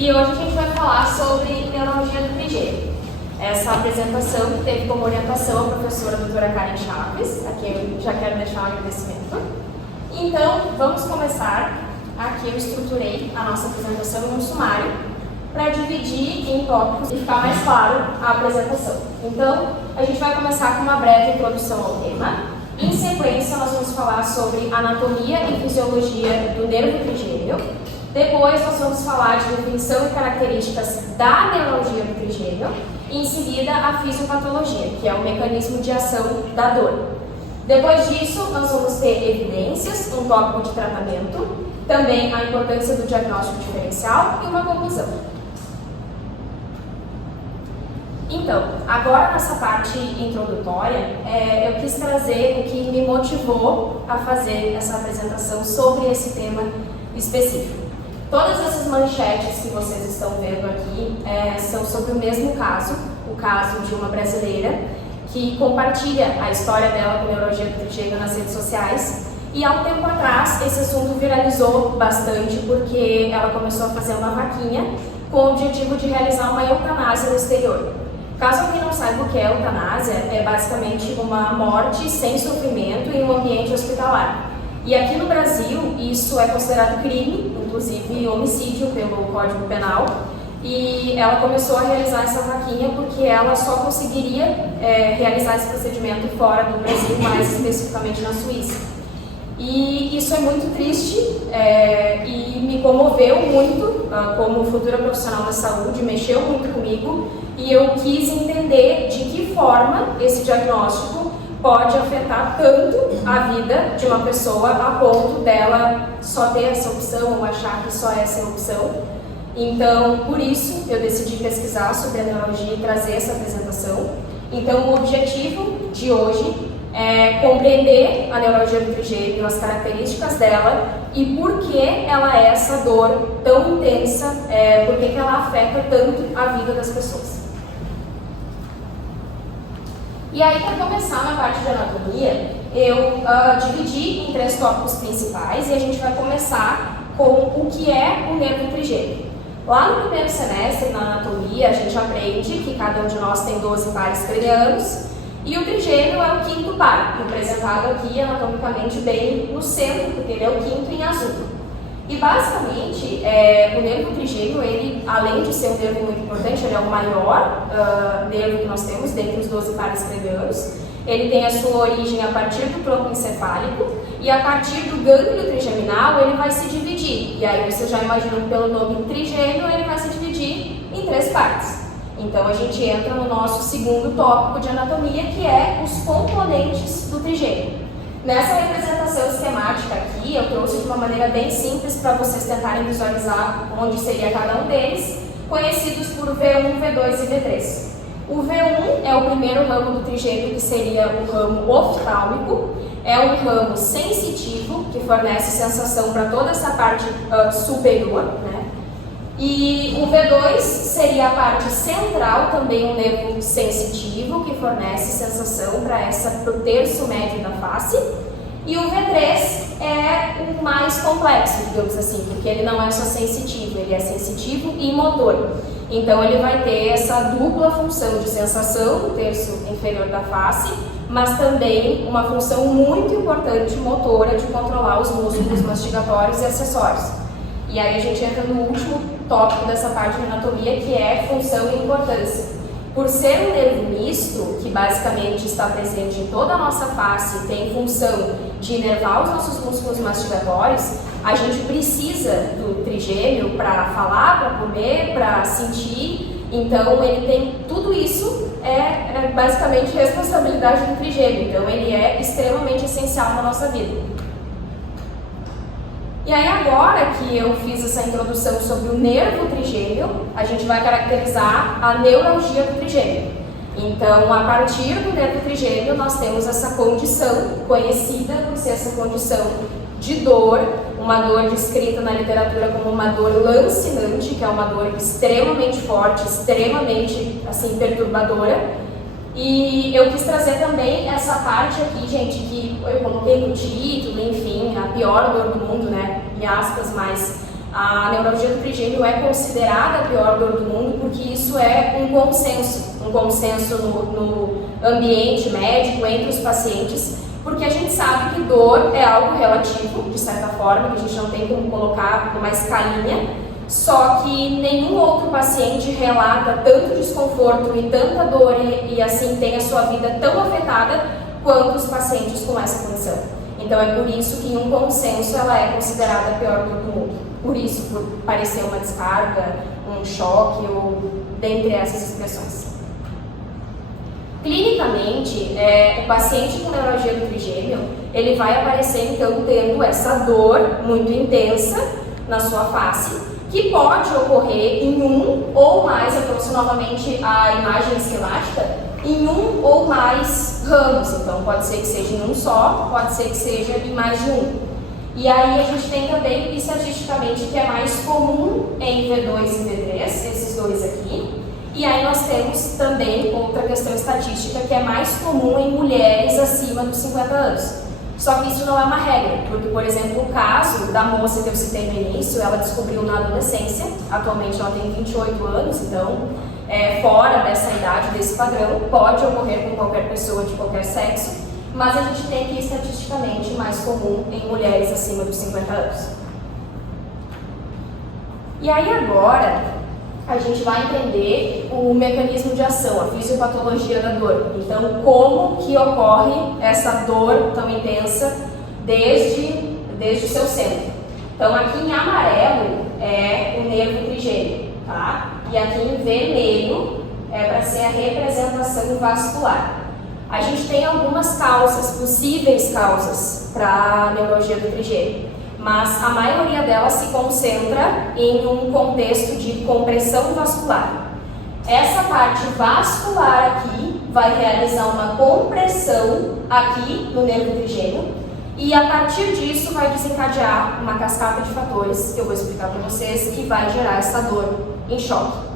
E hoje a gente vai falar sobre neurologia do trigêmeo. Essa apresentação que teve como orientação a professora doutora Karen Chaves, a quem eu já quero deixar um agradecimento. Então, vamos começar. Aqui eu estruturei a nossa apresentação em um sumário para dividir em tópicos e ficar mais claro a apresentação. Então, a gente vai começar com uma breve introdução ao tema. Em sequência, nós vamos falar sobre anatomia e fisiologia do nervo trigêmeo. Depois, nós vamos falar de definição e características da neurologia do trigêmeo. E, em seguida, a fisiopatologia, que é o mecanismo de ação da dor. Depois disso, nós vamos ter evidências, um tópico de tratamento, também a importância do diagnóstico diferencial e uma conclusão. Então, agora nessa parte introdutória, eu quis trazer o que me motivou a fazer essa apresentação sobre esse tema específico. Todas essas manchetes que vocês estão vendo aqui são sobre o mesmo caso, o caso de uma brasileira que compartilha a história dela com neurologia do trigêmeo nas redes sociais. E há um tempo atrás, esse assunto viralizou bastante porque ela começou a fazer uma vaquinha com o objetivo de realizar uma eutanásia no exterior. Caso alguém não saiba o que é eutanásia, é basicamente uma morte sem sofrimento em um ambiente hospitalar. E aqui no Brasil, isso é considerado crime, inclusive homicídio pelo Código Penal. E ela começou a realizar essa vaquinha porque ela só conseguiria realizar esse procedimento fora do Brasil, mais especificamente na Suíça. E isso é muito triste e me comoveu muito como futura profissional da saúde, mexeu muito comigo e eu quis entender de que forma esse diagnóstico pode afetar tanto a vida de uma pessoa a ponto dela só ter essa opção ou achar que só essa é a opção. Então, por isso, eu decidi pesquisar sobre a neurologia e trazer essa apresentação. Então, o objetivo de hoje é compreender a neurologia do trigêmeo, as características dela e por que ela é essa dor tão intensa, por que ela afeta tanto a vida das pessoas. E aí, para começar na parte de anatomia, eu dividi em 3 tópicos principais e a gente vai começar com o que é o nervo trigêmeo. Lá no primeiro semestre, na anatomia, a gente aprende que cada um de nós tem 12 pares cranianos e o trigêmeo é o 5º par, representado aqui anatomicamente bem no centro, porque ele é o 5º em azul. E basicamente, o nervo trigêmeo, ele, além de ser um nervo muito importante, ele é o maior nervo que nós temos dentre os 12 pares cranianos. Ele tem a sua origem a partir do tronco encefálico e a partir do gânglio trigeminal ele vai se dividir. E aí você já imagina que pelo nome trigêmeo ele vai se dividir em 3 partes. Então a gente entra no nosso segundo tópico de anatomia, que é os componentes do trigêmeo. Nessa representação esquemática aqui, eu trouxe de uma maneira bem simples para vocês tentarem visualizar onde seria cada um deles, conhecidos por V1, V2 e V3. O V1 é o primeiro ramo do trigêmeo, que seria o ramo oftálmico, é um ramo sensitivo, que fornece sensação para toda essa parte superior, né? E o V2 seria a parte central, também um nervo sensitivo, que fornece sensação para o terço médio da face. E o V3 é o mais complexo, digamos assim, porque ele não é só sensitivo, ele é sensitivo e motor. Então ele vai ter essa dupla função de sensação no terço inferior da face, mas também uma função muito importante motora de controlar os músculos mastigatórios e acessórios. E aí a gente entra no último tópico dessa parte de anatomia, que é função e importância. Por ser um nervo misto, que basicamente está presente em toda a nossa face e tem função de inervar os nossos músculos mastigatórios, a gente precisa do trigêmeo para falar, para comer, para sentir. Então ele tem tudo isso, é basicamente responsabilidade do trigêmeo. Então ele é extremamente essencial na nossa vida. E aí agora que eu fiz essa introdução sobre o nervo trigêmeo, a gente vai caracterizar a neuralgia do trigêmeo. Então, a partir do nervo trigêmeo, nós temos essa condição, conhecida por ser essa condição de dor, uma dor descrita na literatura como uma dor lancinante, que é uma dor extremamente forte, extremamente assim, perturbadora. E eu quis trazer também essa parte aqui, gente, que eu coloquei no título, enfim, a pior dor do mundo, né, em aspas, mas A neuralgia do trigêmeo é considerada a pior dor do mundo porque isso é um consenso no ambiente médico, entre os pacientes, porque a gente sabe que dor é algo relativo, de certa forma, que a gente não tem como colocar numa escalinha, só que nenhum outro paciente relata tanto desconforto e tanta dor e assim tem a sua vida tão afetada quanto os pacientes com essa condição. Então é por isso que em um consenso ela é considerada a pior dor do mundo. Por isso, por parecer uma descarga, um choque ou dentre essas expressões. Clinicamente, o paciente com neuralgia do trigêmeo, ele vai aparecer então tendo essa dor muito intensa na sua face, que pode ocorrer em um ou mais, eu trouxe novamente a imagem esquemática, em um ou mais ramos. Então pode ser que seja em um só, pode ser que seja em mais de um. E aí a gente tem também, estatisticamente, que é mais comum em V2 e V3, esses dois aqui. E aí nós temos também outra questão estatística que é mais comum em mulheres acima dos 50 anos. Só que isso não é uma regra, porque, por exemplo, o caso da moça que eu citei no início, ela descobriu na adolescência, atualmente ela tem 28 anos, então, fora dessa idade, desse padrão, pode ocorrer com qualquer pessoa de qualquer sexo, mas a gente tem que estatisticamente mais comum em mulheres acima dos 50 anos. E aí agora a gente vai entender o mecanismo de ação, a fisiopatologia da dor. Então, como que ocorre essa dor tão intensa desde o seu centro. Então, aqui em amarelo é o nervo trigêmeo, tá? E aqui em vermelho é para ser a representação vascular. A gente tem algumas causas, possíveis causas para a neuralgia do trigêmeo, mas a maioria delas se concentra em um contexto de compressão vascular. Essa parte vascular aqui vai realizar uma compressão aqui no nervo trigêmeo e a partir disso vai desencadear uma cascata de fatores que eu vou explicar para vocês que vai gerar essa dor em choque.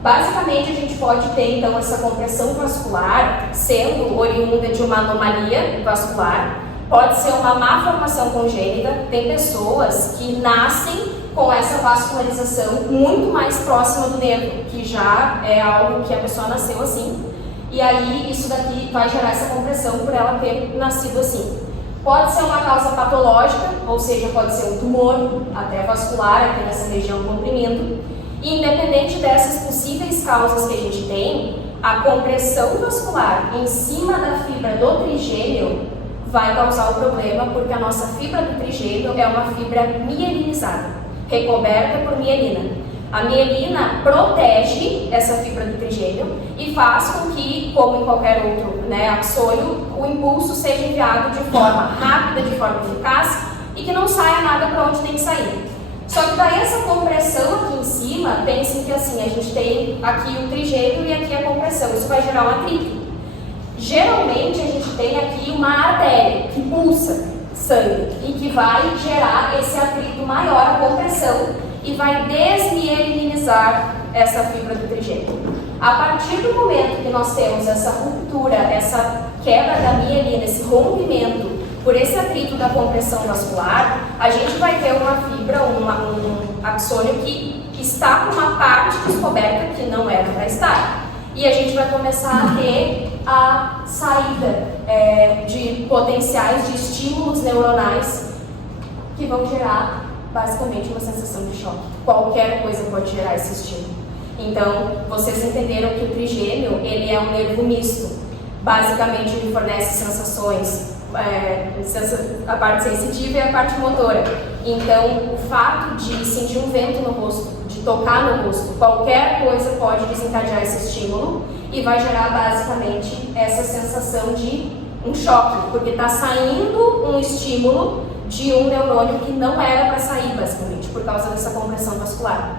Basicamente, a gente pode ter, então, essa compressão vascular sendo oriunda de uma anomalia vascular, pode ser uma má formação congênita, tem pessoas que nascem com essa vascularização muito mais próxima do nervo, que já é algo que a pessoa nasceu assim, e aí isso daqui vai gerar essa compressão por ela ter nascido assim. Pode ser uma causa patológica, ou seja, pode ser um tumor, até vascular, aqui nessa região comprimindo. E independente dessas possíveis causas que a gente tem, a compressão vascular em cima da fibra do trigêmeo vai causar o problema, porque a nossa fibra do trigêmeo é uma fibra mielinizada, recoberta por mielina. A mielina protege essa fibra do trigêmeo e faz com que, como em qualquer outro axônio, o impulso seja enviado de forma rápida, de forma eficaz e que não saia nada para onde tem que sair. Só que daí essa compressão aqui em cima, pensem que assim, a gente tem aqui o trigêmeo e aqui a compressão, isso vai gerar um atrito. Geralmente a gente tem aqui uma artéria que pulsa sangue e que vai gerar esse atrito maior, a compressão, e vai desmielinizar essa fibra do trigêmeo. A partir do momento que nós temos essa ruptura, essa quebra da mielina, esse rompimento por esse atrito da compressão vascular, a gente vai ter uma fibra, um axônio que está com uma parte descoberta que não era para estar. E a gente vai começar a ter a saída de potenciais de estímulos neuronais que vão gerar basicamente uma sensação de choque. Qualquer coisa pode gerar esse estímulo. Então, vocês entenderam que o trigêmeo ele é um nervo misto. Basicamente, ele fornece sensações, a parte sensitiva e a parte motora. Então, o fato de sentir um vento no rosto, de tocar no rosto, qualquer coisa pode desencadear esse estímulo e vai gerar basicamente essa sensação de um choque, porque está saindo um estímulo de um neurônio que não era para sair, basicamente, por causa dessa compressão vascular.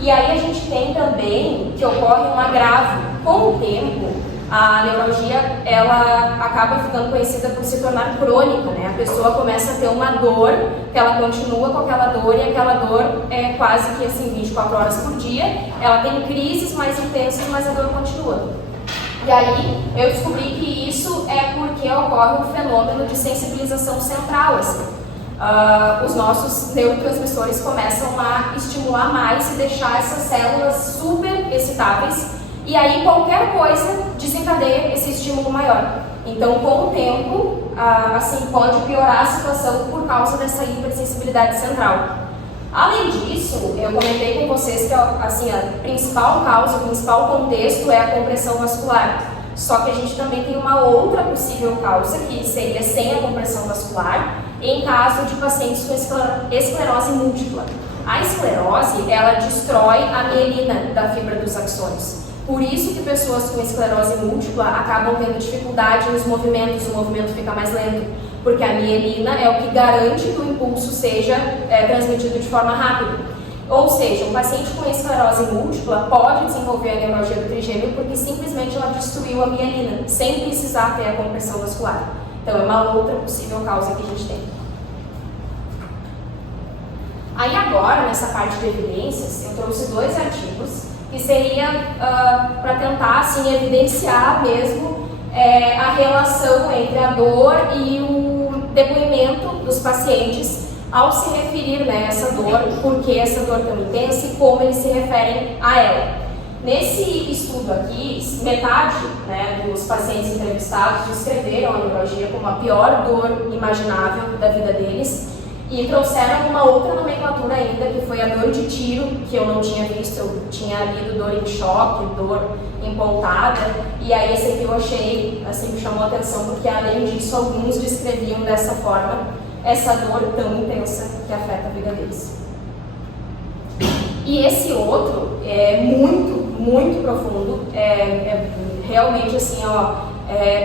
E aí a gente tem também que ocorre um agravo. Com o tempo, a neuralgia ela acaba ficando conhecida por se tornar crônica, né? A pessoa começa a ter uma dor, que ela continua com aquela dor e aquela dor é quase que assim 24 horas por dia. Ela tem crises mais intensas, mas a dor continua. E aí eu descobri que isso é porque ocorre um fenômeno de sensibilização central, assim. Os nossos neurotransmissores começam a estimular mais e deixar essas células super excitáveis, e aí qualquer coisa desencadeia esse estímulo maior. Então, com o tempo, assim, pode piorar a situação por causa dessa hipersensibilidade central. Além disso, eu comentei com vocês que assim, a principal causa, o principal contexto é a compressão vascular. Só que a gente também tem uma outra possível causa, que seria sem a compressão vascular, em caso de pacientes com esclerose múltipla. A esclerose, ela destrói a mielina da fibra dos axônios. Por isso que pessoas com esclerose múltipla acabam tendo dificuldade nos movimentos, o movimento fica mais lento, porque a mielina é o que garante que o impulso seja transmitido de forma rápida. Ou seja, um paciente com esclerose múltipla pode desenvolver a neuralgia do trigêmeo porque simplesmente ela destruiu a mielina, sem precisar ter a compressão vascular. Então é uma outra possível causa que a gente tem. Aí agora, nessa parte de evidências, eu trouxe 2 artigos que seria para tentar assim, evidenciar mesmo a relação entre a dor e o depoimento dos pacientes ao se referir a essa dor, por que essa dor tão intensa e como eles se referem a ela. Nesse estudo aqui, metade dos pacientes entrevistados descreveram a neuralgia como a pior dor imaginável da vida deles e trouxeram uma outra nomenclatura ainda, que foi a dor de tiro, que eu não tinha visto, eu tinha lido dor em choque, dor empontada, e aí esse aqui eu achei, assim, me chamou a atenção, porque além disso, alguns descreviam dessa forma essa dor tão intensa que afeta a vida deles. E esse outro é muito, muito profundo, realmente assim,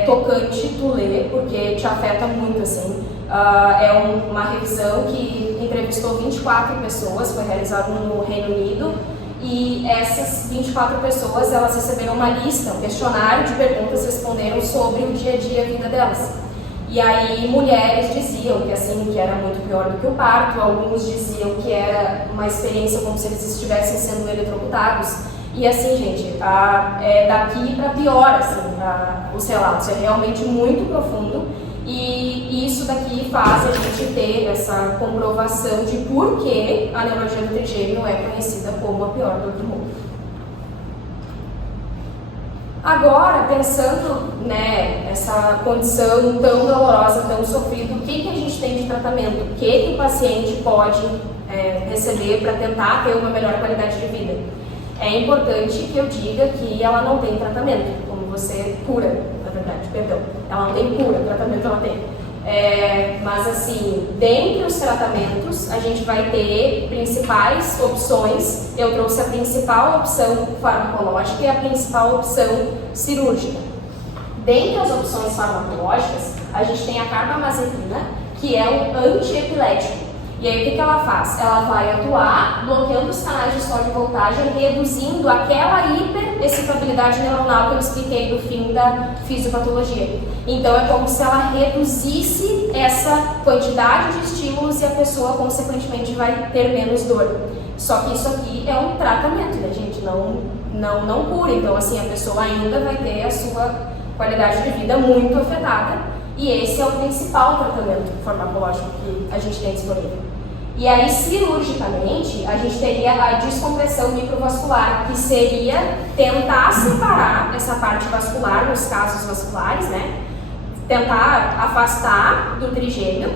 tocante tu ler, porque te afeta muito, assim. Uma revisão que entrevistou 24 pessoas, foi realizado no Reino Unido, e essas 24 pessoas, elas receberam uma lista, um questionário de perguntas, responderam sobre o dia a dia, a vida delas. E aí mulheres diziam que assim, que era muito pior do que o parto, alguns diziam que era uma experiência como se eles estivessem sendo eletrocutados. E assim, gente, é daqui para pior, assim, os relatos, é realmente muito profundo. E isso daqui faz a gente ter essa comprovação de por que a neuralgia do trigêmeo é conhecida como a pior dor do mundo. Agora, pensando nessa condição tão dolorosa, tão sofrida, o que a gente tem de tratamento? O que o paciente pode receber para tentar ter uma melhor qualidade de vida? É importante que eu diga que ela não tem tratamento, como você cura, na verdade, perdão. Ela não tem cura, tratamento ela tem. Mas assim, dentre os tratamentos, a gente vai ter principais opções. Eu trouxe a principal opção farmacológica e a principal opção cirúrgica. Dentre as opções farmacológicas, a gente tem a carbamazepina, que é um antiepilético. E aí o que ela faz? Ela vai atuar bloqueando os canais de estoque de voltagem, reduzindo aquela hiperexcitabilidade neuronal que eu expliquei no fim da fisiopatologia. Então é como se ela reduzisse essa quantidade de estímulos e a pessoa consequentemente vai ter menos dor. Só que isso aqui é um tratamento, né, gente? Não cura. Então assim, a pessoa ainda vai ter a sua qualidade de vida muito afetada. E esse é o principal tratamento farmacológico que a gente tem disponível. E aí, cirurgicamente, a gente teria a descompressão microvascular, que seria tentar separar essa parte vascular, nos casos vasculares, tentar afastar do trigêmeo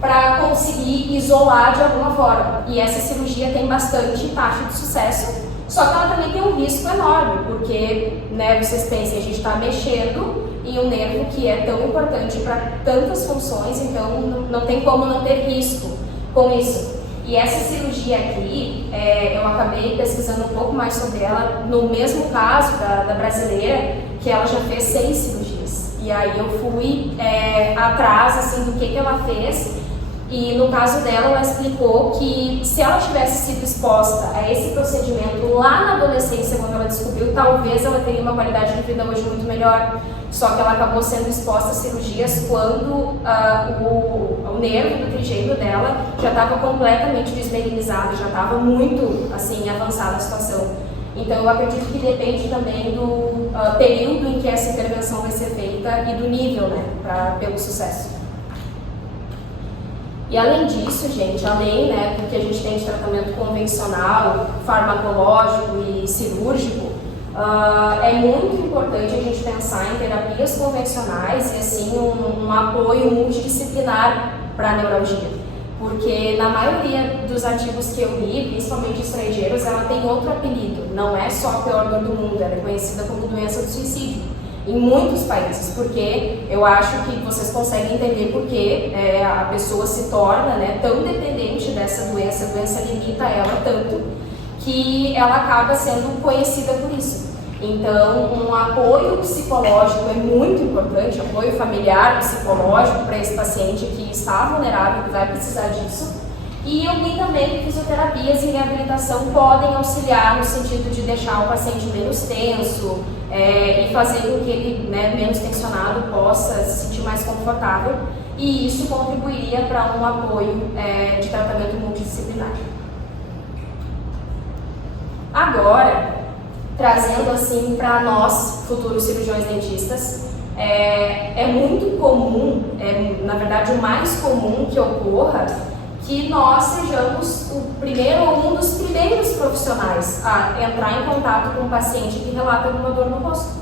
para conseguir isolar de alguma forma. E essa cirurgia tem bastante taxa de sucesso, só que ela também tem um risco enorme, porque, vocês pensem, a gente está mexendo em um nervo que é tão importante para tantas funções, então não tem como não ter risco com isso. E essa cirurgia aqui, eu acabei pesquisando um pouco mais sobre ela, no mesmo caso da brasileira, que ela já fez 6 cirurgias. E aí eu fui atrás assim, do que ela fez, e no caso dela, ela explicou que se ela tivesse sido exposta a esse procedimento lá na adolescência, quando ela descobriu, talvez ela teria uma qualidade de vida hoje muito melhor. Só que ela acabou sendo exposta a cirurgias quando o nervo do trigêmeo dela já estava completamente desmelinizado, já estava muito assim, avançada a situação. Então eu acredito que depende também do período em que essa intervenção vai ser feita e do nível, pelo sucesso. E além disso, gente, além, né, do que a gente tem de tratamento convencional, farmacológico e cirúrgico, é muito importante a gente pensar em terapias convencionais e assim um apoio multidisciplinar para a neuralgia. Porque na maioria dos artigos que eu li, principalmente estrangeiros, ela tem outro apelido. Não é só a pior dor do mundo, ela é conhecida como doença do suicídio. Em muitos países, porque eu acho que vocês conseguem entender por que a pessoa se torna, né, tão dependente dessa doença, a doença limita ela tanto, que ela acaba sendo conhecida por isso. Então, um apoio psicológico é muito importante, apoio familiar, psicológico para esse paciente que está vulnerável, que vai precisar disso. E eu li também que fisioterapias e reabilitação podem auxiliar no sentido de deixar o paciente menos tenso e fazer com que ele, né, menos tensionado, possa se sentir mais confortável. E isso contribuiria para um apoio de tratamento multidisciplinar. Agora, trazendo assim para nós, futuros cirurgiões dentistas, é muito comum, na verdade o mais comum que ocorra, que nós sejamos o primeiro ou um dos primeiros profissionais a entrar em contato com um paciente que relata alguma dor no rosto.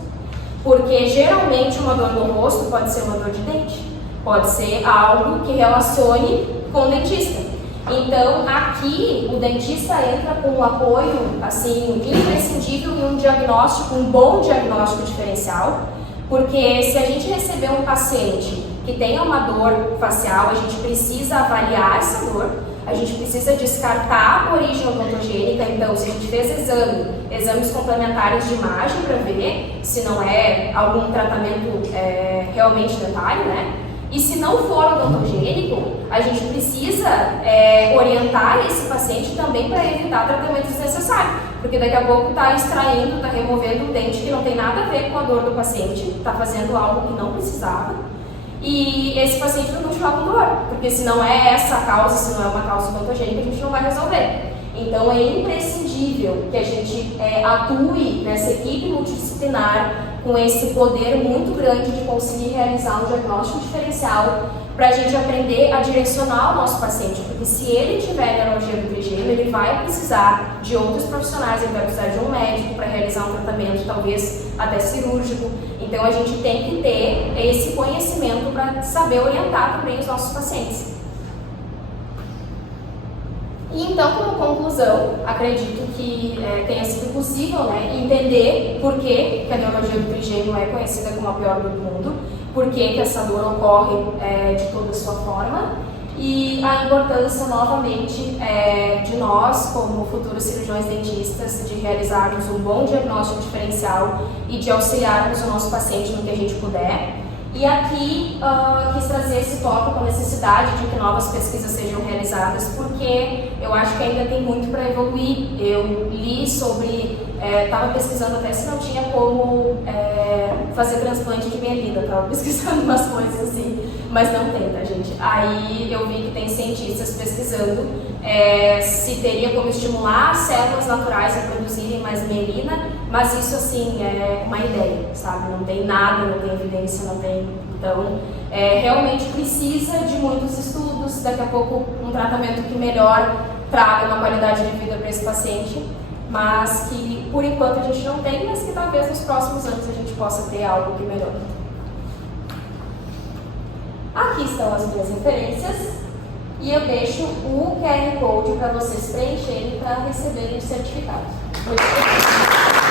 Porque geralmente uma dor no rosto pode ser uma dor de dente, pode ser algo que relacione com o dentista. Então, aqui, o dentista entra com um apoio, assim, imprescindível em um diagnóstico, um bom diagnóstico diferencial, porque se a gente receber um paciente que tenha uma dor facial, a gente precisa avaliar essa dor, a gente precisa descartar a origem odontogênica. Então, se a gente fez exames complementares de imagem para ver se não é algum tratamento realmente dentário, né? E se não for odontogênico, a gente precisa orientar esse paciente também para evitar tratamento desnecessário, porque daqui a pouco está extraindo, está removendo um dente que não tem nada a ver com a dor do paciente, está fazendo algo que não precisava, e esse paciente vai continuar com dor, porque se não é essa a causa, se não é uma causa odontogênica, a gente não vai resolver. Então é imprescindível que a gente atue nessa equipe multidisciplinar com esse poder muito grande de conseguir realizar um diagnóstico diferencial para a gente aprender a direcionar o nosso paciente, porque se ele tiver neuralgia do trigêmeo, ele vai precisar de outros profissionais, ele vai precisar de um médico para realizar um tratamento, talvez até cirúrgico. Então a gente tem que ter esse conhecimento para saber orientar também os nossos pacientes. E então, como conclusão, acredito que tenha sido possível, né, entender por que a neuralgia do trigêmeo é conhecida como a pior dor do mundo, por que essa dor ocorre de toda a sua forma, e a importância, novamente, de nós, como futuros cirurgiões dentistas, de realizarmos um bom diagnóstico diferencial e de auxiliarmos o nosso paciente no que a gente puder. E aqui quis trazer esse tópico, a necessidade de que novas pesquisas sejam realizadas, porque eu acho que ainda tem muito para evoluir. Eu li sobre, estava pesquisando até se não tinha como fazer transplante de mielina, estava pesquisando umas coisas assim, mas não tem, tá, gente? Aí eu vi que tem cientistas pesquisando se teria como estimular as células naturais a produzirem mais mielina, mas isso assim é uma ideia, sabe? Não tem nada, não tem evidência, não tem. Então, realmente precisa de muitos estudos, daqui a pouco um tratamento que melhor traga uma qualidade de vida para esse paciente, mas que por enquanto a gente não tem, mas que talvez nos próximos anos a gente possa ter algo que melhore. Aqui estão as minhas referências e eu deixo o QR Code para vocês preencherem para receberem o certificado. Muito obrigada.